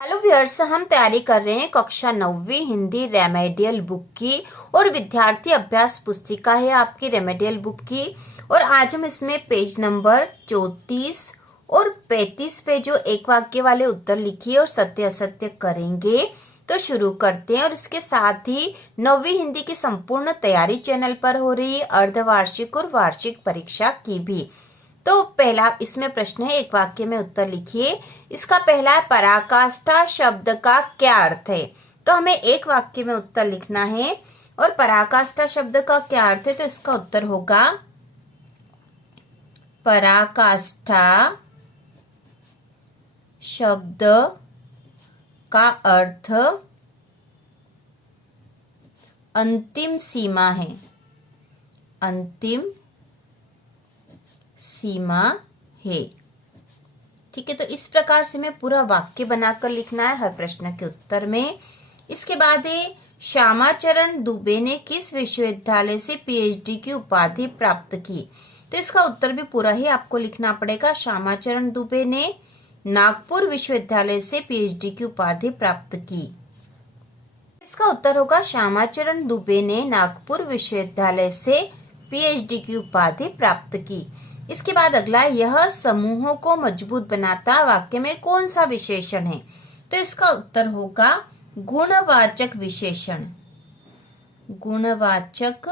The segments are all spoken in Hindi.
हेलो व्यूअर्स, हम तैयारी कर रहे हैं कक्षा 9वीं हिंदी रेमेडियल बुक की और विद्यार्थी अभ्यास पुस्तिका है आपकी रेमेडियल बुक की। और आज हम इसमें पेज नंबर 34 और 35 पे जो एक वाक्य वाले उत्तर लिखिए और सत्य असत्य करेंगे। तो शुरू करते हैं। और इसके साथ ही 9वीं हिंदी की संपूर्ण तैयारी चैनल पर हो रही है, अर्धवार्षिक और वार्षिक परीक्षा की भी। तो पहला इसमें प्रश्न है, एक वाक्य में उत्तर लिखिए। इसका पहला है, पराकाष्ठा शब्द का क्या अर्थ है। तो हमें एक वाक्य में उत्तर लिखना है और पराकाष्ठा शब्द का क्या अर्थ है। तो इसका उत्तर होगा, पराकाष्ठा शब्द का अर्थ अंतिम सीमा है, अंतिम सीमा है। ठीक है, तो इस प्रकार से मैं पूरा वाक्य बनाकर लिखना है हर प्रश्न के उत्तर में। इसके बाद है, श्यामाचरण दुबे ने किस विश्वविद्यालय से पीएचडी की उपाधि प्राप्त की। तो इसका उत्तर भी पूरा ही आपको लिखना पड़ेगा। श्यामाचरण दुबे ने नागपुर विश्वविद्यालय से पीएचडी की उपाधि प्राप्त की। इसका उत्तर होगा, श्यामाचरण दुबे ने नागपुर विश्वविद्यालय से पीएचडी की उपाधि प्राप्त की। इसके बाद अगला, यह समूहों को मजबूत बनाता वाक्य में कौन सा विशेषण है। तो इसका उत्तर होगा, गुणवाचक विशेषण। गुणवाचक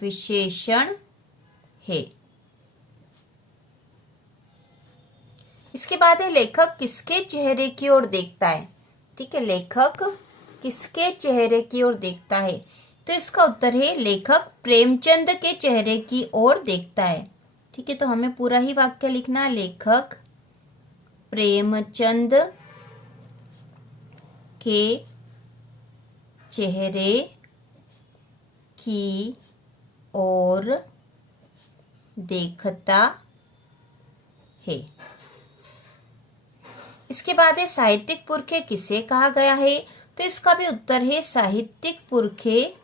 विशेषण है। इसके बाद है, लेखक किसके चेहरे की ओर देखता है। ठीक है, लेखक किसके चेहरे की ओर देखता है। तो इसका उत्तर है, लेखक प्रेमचंद के चेहरे की ओर देखता है। ठीक है, तो हमें पूरा ही वाक्य लिखना है, लेखक प्रेमचंद के चेहरे की ओर देखता है। इसके बाद है, साहित्यिक पुरखे किसे कहा गया है। तो इसका भी उत्तर है, साहित्यिक पुरखे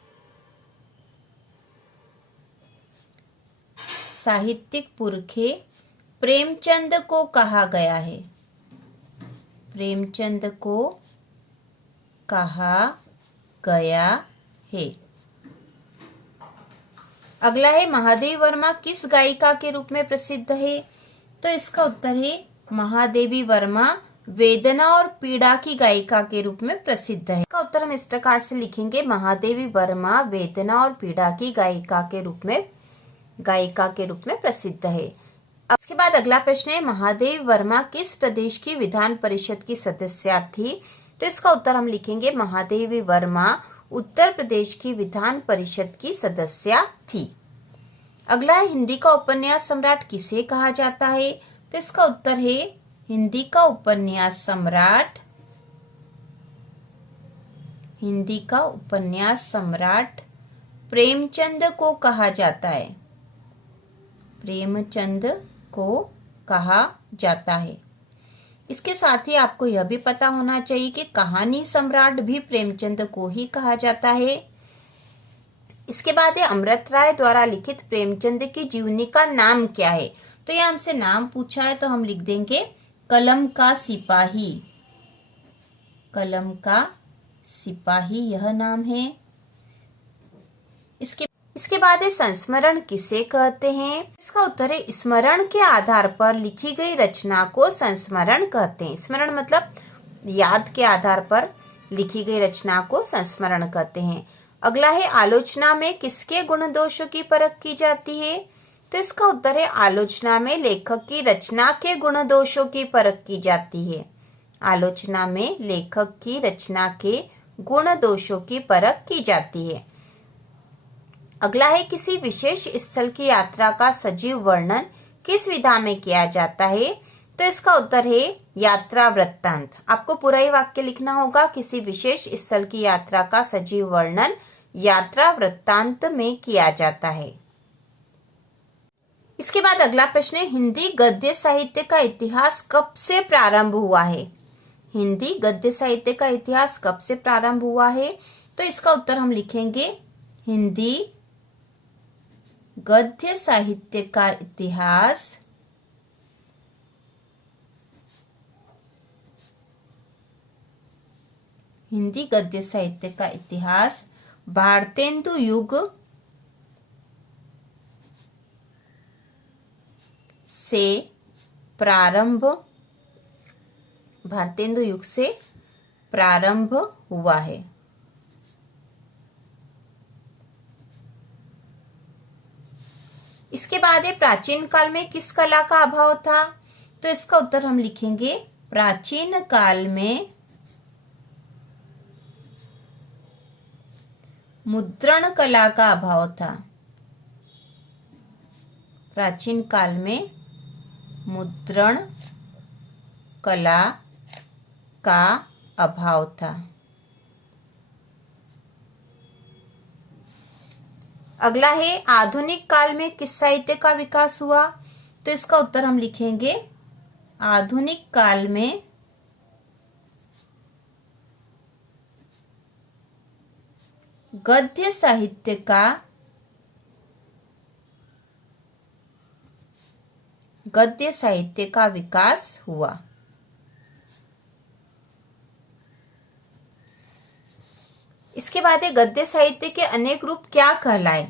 साहित्यिक पुरखे प्रेमचंद को कहा गया है। प्रेमचंद को कहा गया है। अगला है, महादेवी वर्मा किस गायिका के रूप में प्रसिद्ध है। तो इसका उत्तर है, महादेवी वर्मा वेदना और पीड़ा की गायिका के रूप में प्रसिद्ध है। इसका उत्तर हम इस प्रकार से लिखेंगे, महादेवी वर्मा वेदना और पीड़ा की गायिका के रूप में प्रसिद्ध है। इसके बाद अगला प्रश्न है, महादेवी वर्मा किस प्रदेश की विधान परिषद की सदस्य थी। तो इसका उत्तर हम लिखेंगे, महादेवी वर्मा उत्तर प्रदेश की विधान परिषद की सदस्य थी। अगला है, हिंदी का उपन्यास सम्राट किसे कहा जाता है। तो इसका उत्तर है, हिंदी का उपन्यास सम्राट प्रेमचंद को कहा जाता है। प्रेमचंद को कहा जाता है। इसके साथ ही आपको यह भी पता होना चाहिए कि कहानी सम्राट भी प्रेमचंद को ही कहा जाता है। इसके बाद है, अमृत राय द्वारा लिखित प्रेमचंद की जीवनी का नाम क्या है। तो यह हमसे नाम पूछा है, तो हम लिख देंगे, कलम का सिपाही। कलम का सिपाही यह नाम है। इसके बाद है, संस्मरण किसे कहते हैं। इसका उत्तर है, स्मरण के आधार पर लिखी गई रचना को संस्मरण कहते हैं। स्मरण मतलब याद के आधार पर लिखी गई रचना को संस्मरण कहते हैं। अगला है, आलोचना में किसके गुण दोषों की परख की जाती है। तो इसका उत्तर है, आलोचना में लेखक की रचना के गुण दोषों की परख की जाती है। आलोचना में लेखक की रचना के गुण दोषों की परख की जाती है। अगला है, किसी विशेष स्थल की यात्रा का सजीव वर्णन किस विधा में किया जाता है। तो इसका उत्तर है, यात्रा वृत्तांत। आपको पूरा ही वाक्य लिखना होगा, किसी विशेष स्थल की यात्रा का सजीव वर्णन यात्रा वृत्तांत में किया जाता है। इसके बाद अगला प्रश्न है, हिंदी गद्य साहित्य का इतिहास कब से प्रारंभ हुआ है। हिंदी गद्य साहित्य का इतिहास कब से प्रारंभ हुआ है। तो इसका उत्तर हम लिखेंगे, हिंदी गद्य साहित्य का इतिहास हिंदी गद्य साहित्य का इतिहास भारतेंदु युग से प्रारंभ भारतेंदु युग से प्रारंभ हुआ है। इसके बाद है प्राचीन काल में किस कला का अभाव था? तो इसका उत्तर हम लिखेंगे प्राचीन काल में मुद्रण कला का अभाव था। प्राचीन काल में मुद्रण कला का अभाव था। अगला है आधुनिक काल में किस साहित्य का विकास हुआ? तो इसका उत्तर हम लिखेंगे आधुनिक काल में गद्य साहित्य का विकास हुआ। इसके बाद है गद्य साहित्य के अनेक रूप क्या कहलाए?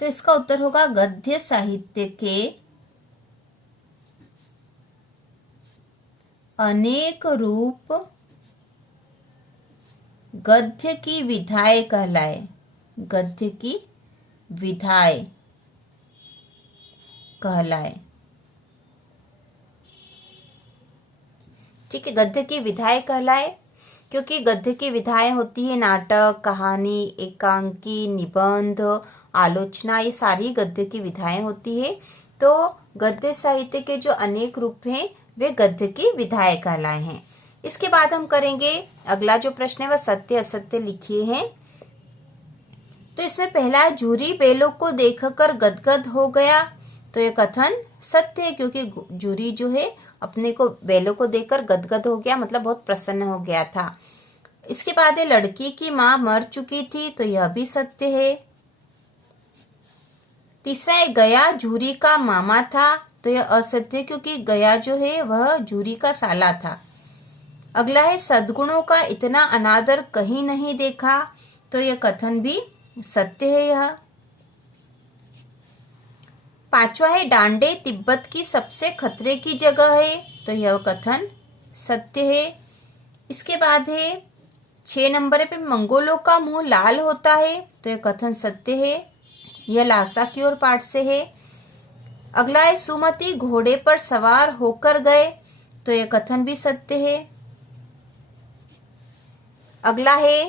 तो इसका उत्तर होगा गद्य साहित्य के अनेक रूप गद्य की विधाएं कहलाए। गद्य की विधाएं कहलाए। ठीक है, गद्य की विधाएं कहलाए क्योंकि गद्य की विधाएं होती है नाटक, कहानी, एकांकी, निबंध, आलोचना, ये सारी गद्य की विधाएं होती है। तो गद्य साहित्य के जो अनेक रूप हैं वे गद्य की विधाएं कहलाए हैं। इसके बाद हम करेंगे अगला जो प्रश्न है वह सत्य असत्य लिखिए हैं। तो इसमें पहला है जूरी बैलों को देखकर गदगद हो गया। तो ये कथन सत्य है क्योंकि जूरी जो है अपने को बैलों को देखकर गदगद हो गया, मतलब बहुत प्रसन्न हो गया था। इसके बाद है लड़की की माँ मर चुकी थी। तो यह भी सत्य है। तीसरा है गया जूरी का मामा था। तो यह असत्य क्योंकि गया जो है वह जूरी का साला था। अगला है सद्गुणों का इतना अनादर कहीं नहीं देखा। तो यह कथन भी सत्य है। यह पांचवा है डांडे तिब्बत की सबसे खतरे की जगह है। तो यह कथन सत्य है। इसके बाद है 6 नंबर पे मंगोलों का मुंह लाल होता है। तो यह कथन सत्य है। यह लासा की ओर पाठ से है। अगला है सुमति घोड़े पर सवार होकर गए। तो यह कथन भी सत्य है। अगला है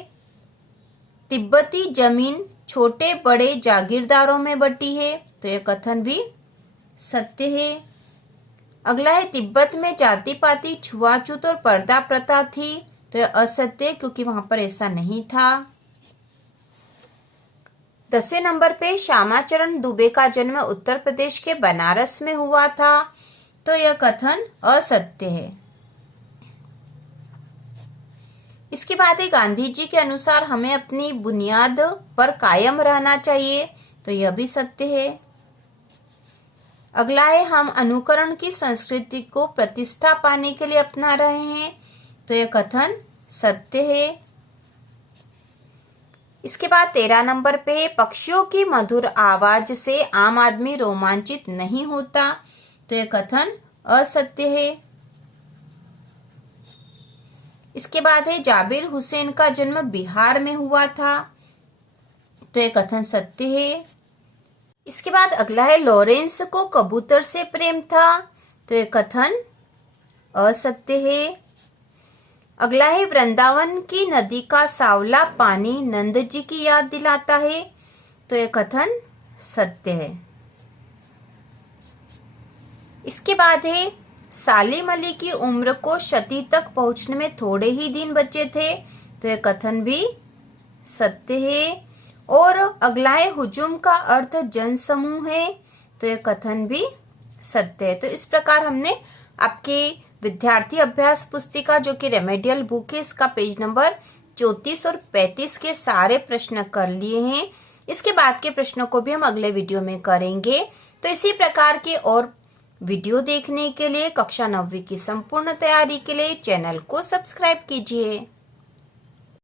तिब्बती जमीन छोटे बड़े जागीरदारों में बटी है। तो यह कथन भी सत्य है। अगला है तिब्बत में जाति पाति छुआछूत और पर्दा प्रथा थी। तो यह असत्य क्योंकि वहां पर ऐसा नहीं था। 10वें नंबर पे श्यामाचरण दुबे का जन्म उत्तर प्रदेश के बनारस में हुआ था। तो यह कथन असत्य है। इसके बाद है गांधी जी के अनुसार हमें अपनी बुनियाद पर कायम रहना चाहिए। तो यह भी सत्य है। अगला है हम अनुकरण की संस्कृति को प्रतिष्ठा पाने के लिए अपना रहे हैं। तो यह कथन सत्य है। इसके बाद 13 नंबर पे पक्षियों की मधुर आवाज से आम आदमी रोमांचित नहीं होता। तो यह कथन असत्य है। इसके बाद है जाबिर हुसैन का जन्म बिहार में हुआ था। तो यह कथन सत्य है। इसके बाद अगला है लॉरेंस को कबूतर से प्रेम था। तो यह कथन असत्य है। अगला है वृंदावन की नदी का सांवला पानी नंद जी की याद दिलाता है। तो यह कथन सत्य है। इसके बाद है सालिम अली की उम्र को शती तक पहुंचने में थोड़े ही दिन बचे थे। तो यह कथन भी सत्य है। और अगला है हुजूम का अर्थ जनसमूह है। तो यह कथन भी सत्य है। तो इस प्रकार हमने आपके विद्यार्थी अभ्यास पुस्तिका जो कि रेमेडियल बुक है इसका पेज नंबर 34 और 35 के सारे प्रश्न कर लिए हैं। इसके बाद के प्रश्नों को भी हम अगले वीडियो में करेंगे। तो इसी प्रकार के और वीडियो देखने के लिए, कक्षा 9वीं की संपूर्ण तैयारी के लिए चैनल को सब्सक्राइब कीजिए।